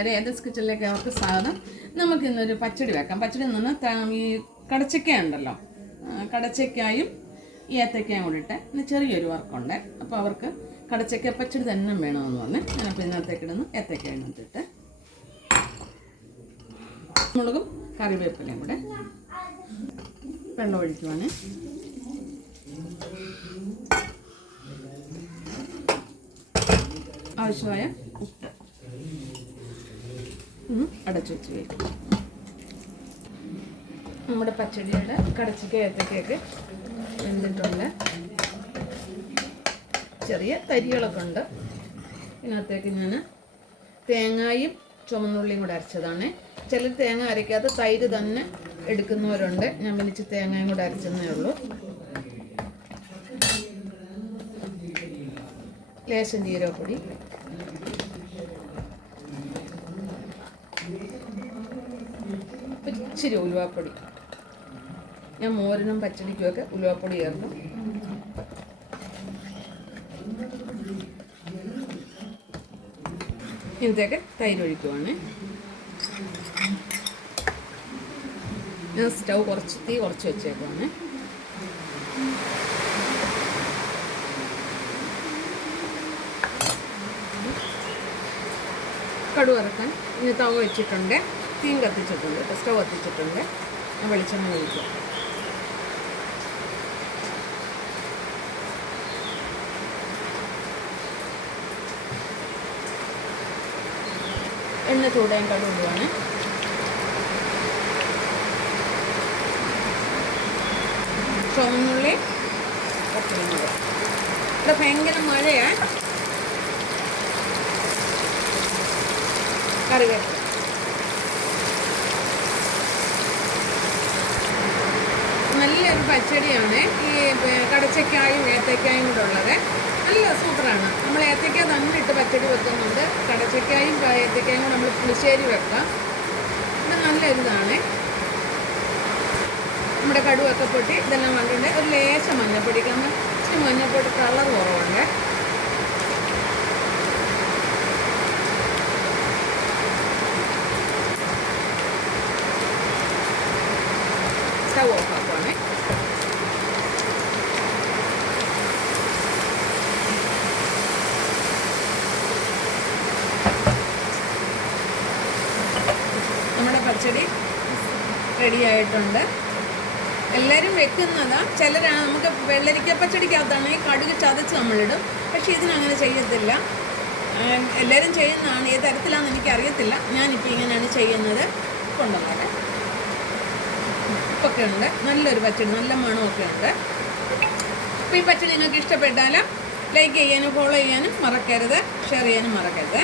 കൂട്ടുകാരെ, ഏതസ് കിച്ചണിലേക്ക് അവർക്ക് സ്വാഗതം. നമുക്കിന്നൊരു പച്ചടി വെക്കാം. പച്ചടി എന്ന് പറഞ്ഞാൽ ഈ കടച്ചക്ക ഉണ്ടല്ലോ, കടച്ചക്കായും ഏത്തക്കയും കൂടിയിട്ട് ഇന്ന് ചെറിയൊരു വർക്കുണ്ട്. അപ്പോൾ അവർക്ക് കടച്ചക്ക പച്ചടി തന്നെ വേണമെന്ന് പറഞ്ഞ് ഞാനപ്പോൾ ഇതിനകത്തേക്ക് ഇടുന്നു. ഏത്തക്ക ഇട്ടിട്ട് മുളകും കറിവേപ്പിലയും കൂടെ വെള്ളം ഒഴിക്കുവാണ്. ആവശ്യമായ ഉപ്പ് അടച്ചു വെച്ച് വയ്ക്കും. നമ്മുടെ പച്ചടിയുടെ കടച്ചക്ക ഏത്തക്കയൊക്കെ വെന്തിട്ടുണ്ട്. ചെറിയ തരികളൊക്കെ ഉണ്ട്. ഇതിനകത്തേക്ക് ഞാൻ തേങ്ങയും ചുമന്നുള്ളിയും കൂടെ അരച്ചതാണ്. ചിലർ തേങ്ങ അരയ്ക്കാതെ തൈര് തന്നെ എടുക്കുന്നവരുണ്ട്. ഞാൻ വലിച്ച് തേങ്ങയും കൂടെ അരച്ചെന്നേ ഉള്ളൂ. ലേശം ജീരകപ്പൊടി, ഇച്ചിരി ഉലുവാപ്പൊടി. ഞാൻ മോരിനും പച്ചടിക്കുമൊക്കെ ഉലുവാപ്പൊടി ചേർക്കും. ഇതിനകത്തേക്ക് തൈര് ഒഴിക്കുവാണ്. ഞാൻ സ്റ്റൗ തീ കുറച്ച് വെച്ചേക്കുവാണ്. കടുക് വറുക്കാൻ ഇനി തവ വെച്ചിട്ടുണ്ട്. തീം കത്തിച്ചിട്ടുണ്ട്, സ്റ്റൗ കത്തിച്ചിട്ടുണ്ട്. ഞാൻ വെളിച്ചെണ്ണ ഒഴിക്കും. എണ്ണ ചൂടാൻ കടുക് ഇടുവാണ്. ചുവന്നുള്ളി, പച്ചമുളക്. ഇവിടെ ഭയങ്കര മഴയാണ്. കറിവേപ്പില, നല്ലൊരു പച്ചടിയാണ് ഈ കടച്ചക്കായും ഏത്തക്കായും കൂടെ ഉള്ളത്. നല്ല സൂപ്പറാണ്. നമ്മൾ ഏത്തക്ക തന്നെ ഇട്ട് പച്ചടി വെക്കുന്നുണ്ട്. കടച്ചക്കായും ഏത്തക്കായും കൂടെ നമ്മൾ പുളിശ്ശേരി വെക്കാം. ഇത് നല്ലൊരിതാണ്. നമ്മുടെ കടുവൊക്കെ പൊട്ടി ഇതെല്ലാം വന്നിട്ടുണ്ട്. ഒരു ലേശം മഞ്ഞപ്പൊടി, കാരണം ഇച്ചിരി മഞ്ഞപ്പൊടി കളർ കുറവുണ്ട്. സ്റ്റൗ ഓഫ് ആക്കുവാണ്. നമ്മുടെ പച്ചടി റെഡി ആയിട്ടുണ്ട്. എല്ലാവരും വെക്കുന്നതാണ്. നമുക്ക് വെള്ളരിക്ക പച്ചടിക്കകത്താണ് ഈ കടുക് ചതച്ച് നമ്മളിടും. പക്ഷേ ഇതിനങ്ങനെ ചെയ്യത്തില്ല. എല്ലാവരും ചെയ്യുന്നതാണ്. ഏത് തരത്തിലാണെന്ന് എനിക്കറിയത്തില്ല. ഞാനിപ്പോൾ ഇങ്ങനെയാണ് ചെയ്യുന്നത്. കൊണ്ടുവന്നാട്ടെ. ഉപ്പൊക്കെ ഉണ്ട്. നല്ലൊരു പച്ചടി, നല്ല മണമൊക്കെ ഉണ്ട്. അപ്പോൾ ഈ പച്ചടി നിങ്ങൾക്ക് ഇഷ്ടപ്പെട്ടാലും ലൈക്ക് ചെയ്യാനും ഫോളോ ചെയ്യാനും മറക്കരുത്, ഷെയർ ചെയ്യാനും മറക്കരുത്.